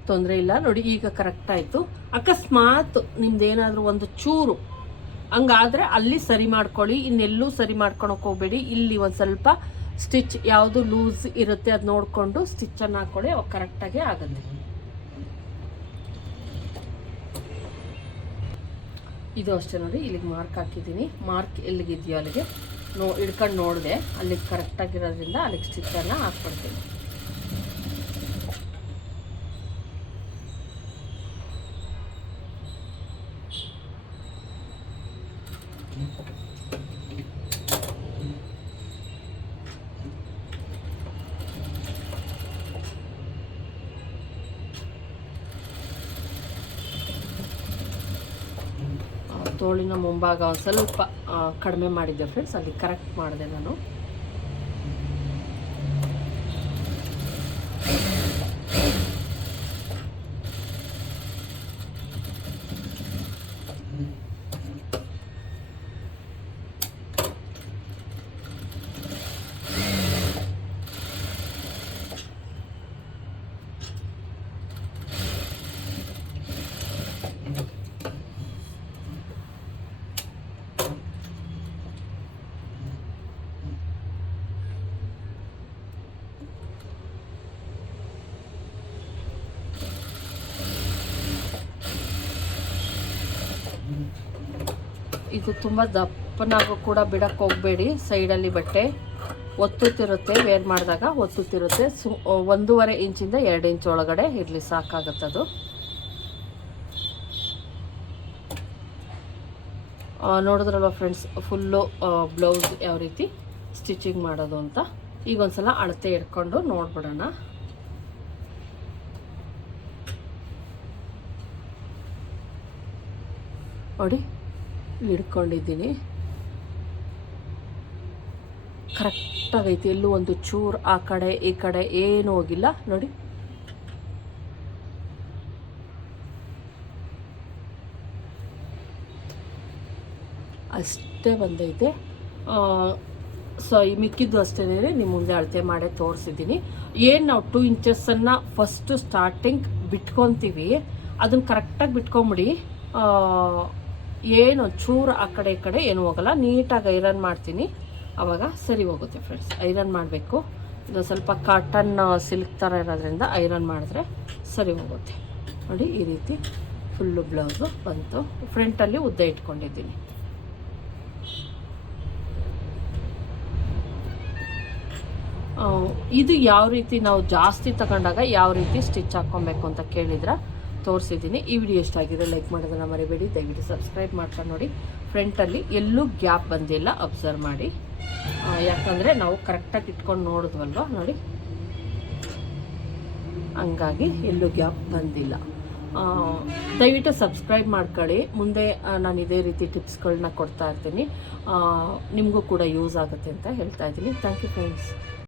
ತೊಂದರೆ ಇಲ್ಲ. ನೋಡಿ, ಈಗ ಕರೆಕ್ಟ್ ಆಯಿತು ಅಕಸ್ಮಾತ್ ನಿಮ್ದೇನಾದರೂ ಒಂದು ಚೂರು ಹಂಗಾದ್ರೆ ಅಲ್ಲಿ ಸರಿ ಮಾಡ್ಕೊಳ್ಳಿ. ಇನ್ನೆಲ್ಲೂ ಸರಿ ಮಾಡ್ಕೊಳಕ್ಕೆ ಹೋಗ್ಬೇಡಿ. ಇಲ್ಲಿ ಒಂದು ಸ್ವಲ್ಪ ಸ್ಟಿಚ್ ಯಾವುದು ಲೂಸ್ ಇರುತ್ತೆ ಅದು ನೋಡಿಕೊಂಡು ಸ್ಟಿಚ್ಚನ್ನು ಹಾಕೊಳ್ಳಿ, ಅವಾಗ ಕರೆಕ್ಟಾಗಿ ಆಗುತ್ತೆ. ಇದು ಅಷ್ಟೇ ನೋಡಿ, ಇಲ್ಲಿಗೆ ಮಾರ್ಕ್ ಹಾಕಿದ್ದೀನಿ. ಮಾರ್ಕ್ ಎಲ್ಲಿಗಿದೆಯೋ ಅಲ್ಲಿಗೆ. ನೋ, ಹಿಡ್ಕೊಂಡು ನೋಡಿದೆ. ಅಲ್ಲಿಗೆ ಕರೆಕ್ಟಾಗಿರೋದ್ರಿಂದ ಅಲ್ಲಿಗೆ ಸ್ಟಿಚ್ಚನ್ನು ಹಾಕ್ಬಿಡ್ತೀನಿ ಆ, ತೋಳಿನ ಮುಂಭಾಗ ಸ್ವಲ್ಪ ಕಡಿಮೆ ಮಾಡಿದ್ದೆ ಫ್ರೆಂಡ್ಸ್ ಅಲ್ಲಿ ಕರೆಕ್ಟ್ ಮಾಡಿದೆ ನಾನು. ಇದು ತುಂಬ ದಪ್ಪನಾಗೂ ಕೂಡ ಬಿಡಕ್ಕೆ ಹೋಗಬೇಡಿ. ಸೈಡಲ್ಲಿ ಬಟ್ಟೆ ಒತ್ತುತ್ತಿರುತ್ತೆ ವೇರ್ ಮಾಡಿದಾಗ ಒತ್ತುತ್ತಿರುತ್ತೆ ಸು ಒಂದೂವರೆ ಇಂಚಿಂದ ಎರಡು ಇಂಚ್ ಒಳಗಡೆ ಇರಲಿ, ಸಾಕಾಗತ್ತದು. ನೋಡಿದ್ರಲ್ವ ಫ್ರೆಂಡ್ಸ್ ಫುಲ್ಲು ಬ್ಲೌಸ್ ಯಾವ ರೀತಿ ಸ್ಟಿಚಿಂಗ್ ಮಾಡೋದು ಅಂತ? ಈಗ ಒಂದ್ಸಲ ಅಳತೆ ಇಟ್ಕೊಂಡು ನೋಡ್ಬಿಡೋಣ. ನೋಡಿ. ಹಿಡ್ಕೊಂಡಿದ್ದೀನಿ. ಕರೆಕ್ಟಾಗೈತಿ ಎಲ್ಲೂ ಒಂದು ಚೂರು ಆ ಕಡೆ, ಈ ಕಡೆ ಏನು ಹೋಗಿಲ್ಲ. ನೋಡಿ. ಅಷ್ಟೇ ಬಂದೈತೆ. ಸೊ, ಈ ಮಿಕ್ಕಿದ್ದು ಅಷ್ಟೇ ನಿಮ್ಮ ಮುಂದೆ ಅಳತೆ ಮಾಡೇ ತೋರಿಸಿದ್ದೀನಿ. ಏನು ನಾವು ಟೂ ಇಂಚಸ್ಸನ್ನು ಫಸ್ಟು ಸ್ಟಾರ್ಟಿಂಗ್ ಬಿಟ್ಕೊತೀವಿ, ಅದನ್ನು ಕರೆಕ್ಟಾಗಿ ಬಿಟ್ಕೊಂಬಿಡಿ. ಏನು ಚೂರು ಆ ಕಡೆ ಈ ಕಡೆ ಏನು ಹೋಗಲ್ಲ. ನೀಟಾಗಿ ಐರನ್ ಮಾಡ್ತೀನಿ. ಆವಾಗ ಸರಿ ಹೋಗುತ್ತೆ ಫ್ರೆಂಡ್ಸ್ ಐರನ್ ಮಾಡಬೇಕು. ಇದು ಸ್ವಲ್ಪ ಕಾಟನ್ ಸಿಲ್ಕ್ ಥರ ಇರೋದ್ರಿಂದ ಐರನ್ ಮಾಡಿದ್ರೆ ಸರಿ ಹೋಗುತ್ತೆ. ನೋಡಿ, ಈ ರೀತಿ ಫುಲ್ಲು ಬ್ಲೌಸು ಬಂತು. ಫ್ರಂಟಲ್ಲಿ ಉದ್ದ ಇಟ್ಕೊಂಡಿದ್ದೀನಿ. ಇದು ಯಾವ ರೀತಿ ನಾವು ಜಾಸ್ತಿ ತಗೊಂಡಾಗ ಯಾವ ರೀತಿ ಸ್ಟಿಚ್ ಹಾಕ್ಕೊಬೇಕು ಅಂತ ಕೇಳಿದ್ರ? ತೋರಿಸಿದ್ದೀನಿ. ಈ ವಿಡಿಯೋ ಇಷ್ಟ ಆಗಿದೆ ಲೈಕ್ ಮಾಡೋದನ್ನ ಮರಿಬೇಡಿ. ದಯವಿಟ್ಟು ಸಬ್ಸ್ಕ್ರೈಬ್ ಮಾಡ್ಕೊಂಡು ನೋಡಿ. ಫ್ರಂಟಲ್ಲಿ ಎಲ್ಲೂ ಗ್ಯಾಪ್ ಬಂದಿಲ್ಲ. ಅಬ್ಸರ್ವ್ ಮಾಡಿ. ಯಾಕಂದರೆ ನಾವು ಕರೆಕ್ಟಾಗಿ ಇಟ್ಕೊಂಡು ನೋಡಿದ್ವಲ್ವ? ನೋಡಿ. ಹಂಗಾಗಿ ಎಲ್ಲೂ ಗ್ಯಾಪ್ ಬಂದಿಲ್ಲ. ದಯವಿಟ್ಟು ಸಬ್ಸ್ಕ್ರೈಬ್ ಮಾಡ್ಕೊಳ್ಳಿ. ಮುಂದೆ ನಾನು ಇದೇ ರೀತಿ ಟಿಪ್ಸ್ಗಳನ್ನ ಕೊಡ್ತಾ ಇರ್ತೀನಿ. ನಿಮಗೂ ಕೂಡ ಯೂಸ್ ಆಗುತ್ತೆ ಅಂತ ಹೇಳ್ತಾ ಇದ್ದೀನಿ. Thank you friends